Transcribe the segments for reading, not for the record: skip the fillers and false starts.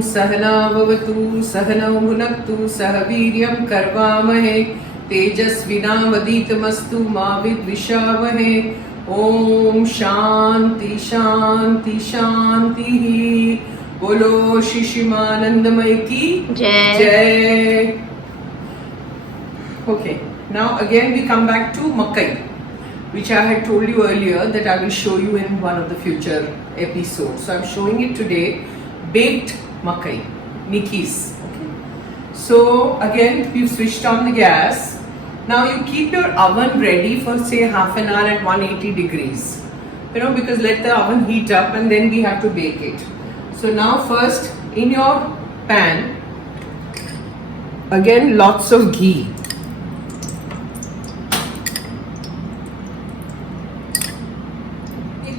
सहनाववतु सहनौ भुनक्तु सह वीर्यं करवामहे तेजस्विनावधीतमस्तु मा विद्विषावहे। ओम शांति शांति शांति। बोलो श्री शिवानंदमय की जय। Okay, now again we come back to makai, which I had told you earlier that I will show you in one of the future episodes. So I'm showing it today, baked makai, nikis. Okay. So again, we've switched on the gas. Now you keep your oven ready for say half an hour at 180 degrees. You know, because let the oven heat up and then we have to bake it. So now first in your pan, again lots of ghee.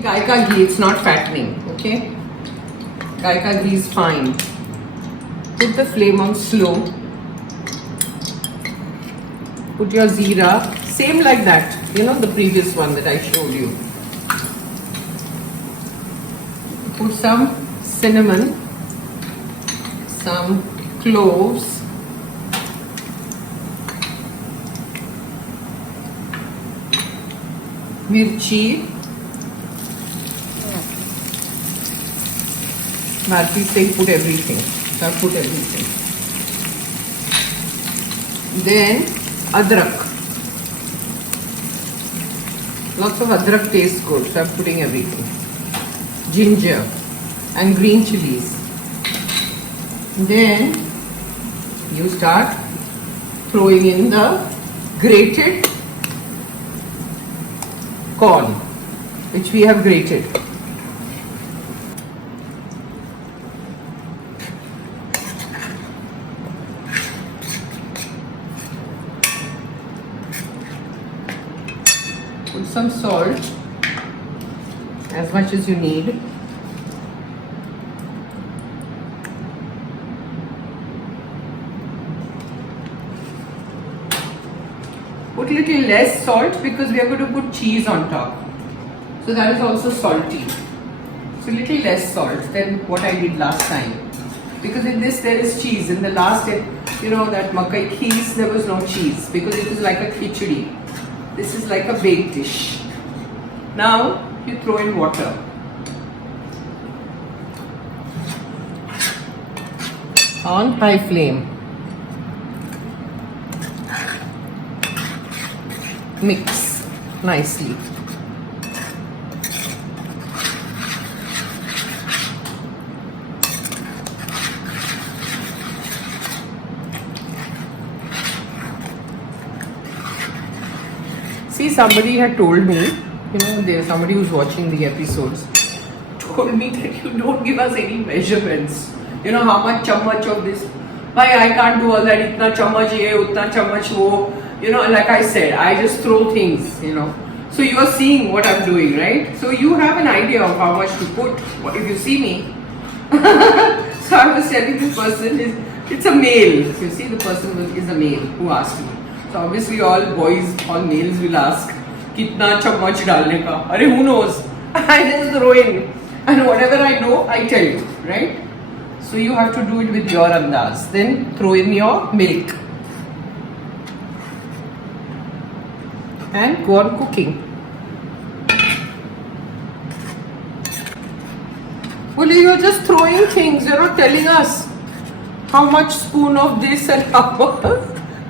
Gai ka ghee, it's not fattening, okay? Gai ka ghee is fine. Put the flame on slow. Put your zeera, same like that, you know, the previous one that I showed you. Put some cinnamon, some cloves, mirchi. Bharti saying put everything. So I put everything. Then adrak. Lots of adrak tastes good. So I'm putting everything. Ginger and green chilies. Then you start throwing in the grated corn, which we have grated. Put some salt, as much as you need. Put little less salt because we are going to put cheese on top. So that is also salty. So little less salt than what I did last time. Because in this there is cheese. In the last, you know, that makai kheers, there was no cheese because it is like a khichdi. This is like a baked dish. Now you throw in water. On high flame. Mix nicely. See, somebody had told me, you know, there's somebody who's watching the episodes, told me that you don't give us any measurements. You know, how much chammach of this. Why I can't do all that. Itna chammach ye, utna chammach wo. You know, like I said, I just throw things, you know. So you are seeing what I'm doing, right? So you have an idea of how much to put if you see me. So I was telling this person, it's a male. You see, the person is a male who asked me. So obviously all boys, all males will ask, kitna chammach dalne ka? Arey, who knows? I just throw in. And whatever I know, I tell you, right? So you have to do it with your andaz. Then throw in your milk. And go on cooking. Well, you're just throwing things. You're not telling us how much spoon of this and how much.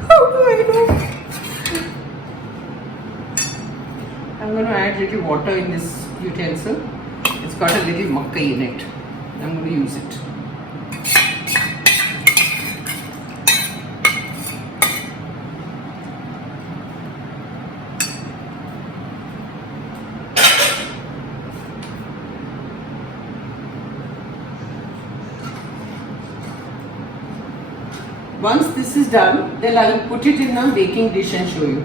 How do I know? I'm going to add little water in this utensil. It's got a little makai in it. I'm going to use it. Once this is done, then I will put it in a baking dish and show you.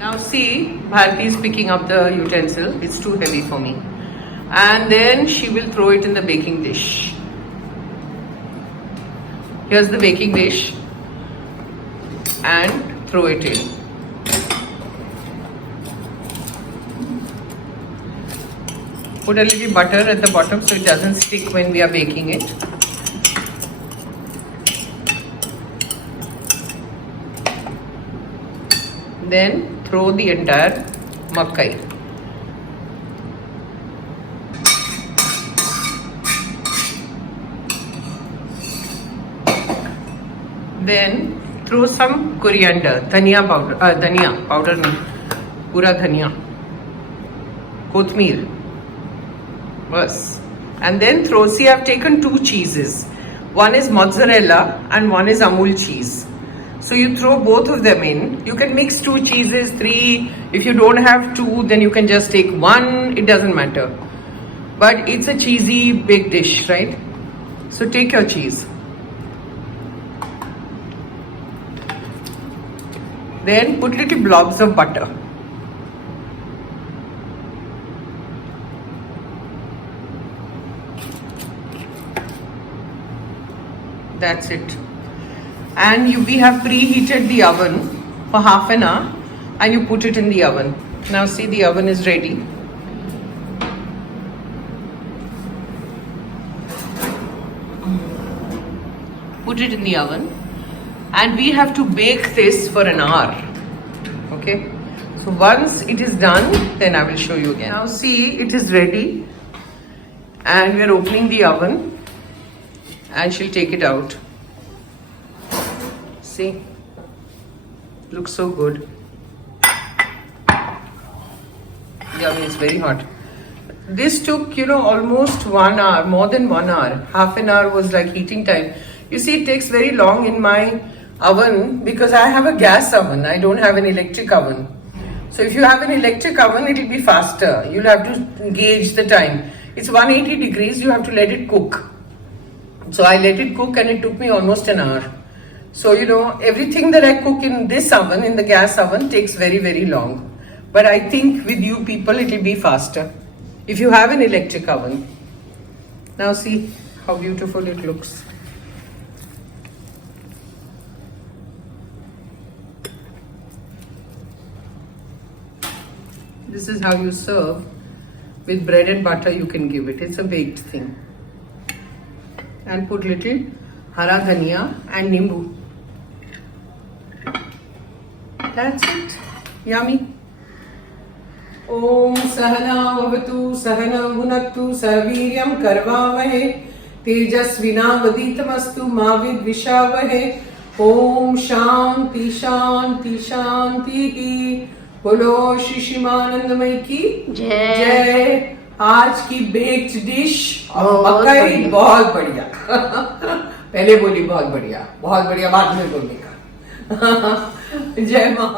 Now see, Bharti is picking up the utensil. It's too heavy for me. And then she will throw it in the baking dish. Here's the baking dish. And throw it in. Put a little butter at the bottom so it doesn't stick when we are baking it. Then throw the entire makai. Then throw some coriander, dhania powder no, pura dhania, kothmeer, bas. And then throw, see I've taken 2 cheeses, one is mozzarella and one is Amul cheese. So you throw both of them in. You can mix 2 cheeses, 3. If you don't have 2, then you can just take 1. It doesn't matter. But it's a cheesy big dish, right? So take your cheese. Then put little blobs of butter. That's it. And we have preheated the oven for half an hour and you put it in the oven. Now see, the oven is ready. Put it in the oven and we have to bake this for an hour. Okay, so once it is done, then I will show you again. Now see, it is ready and we are opening the oven and she'll take it out. See, looks so good. Yummy, it's very hot. This took, almost 1 hour, more than 1 hour. Half an hour was like heating time. You see, it takes very long in my oven because I have a gas oven. I don't have an electric oven. So if you have an electric oven, it will be faster. You'll have to gauge the time. It's 180 degrees, you have to let it cook. So I let it cook and it took me almost an hour. So, everything that I cook in this oven, in the gas oven, takes very, very long. But I think with you people, it will be faster. If you have an electric oven. Now see how beautiful it looks. This is how you serve. With bread and butter, you can give it. It's a baked thing. And put little hara dhania and nimbu. That's it. Yummy. Om Sahana Bhavatu Sahana Bhunaktu Sahaviryam Karvavahe Tejasvinavaditamastu Mavid Vishavahe Om Shanti Shanti Shanti. बोलो श्री शिमानंदमय की जय। आज की baked dish मकई बहुत बढ़िया। पहले बोली बहुत बढ़िया, बाद में बोलने का। जय मां।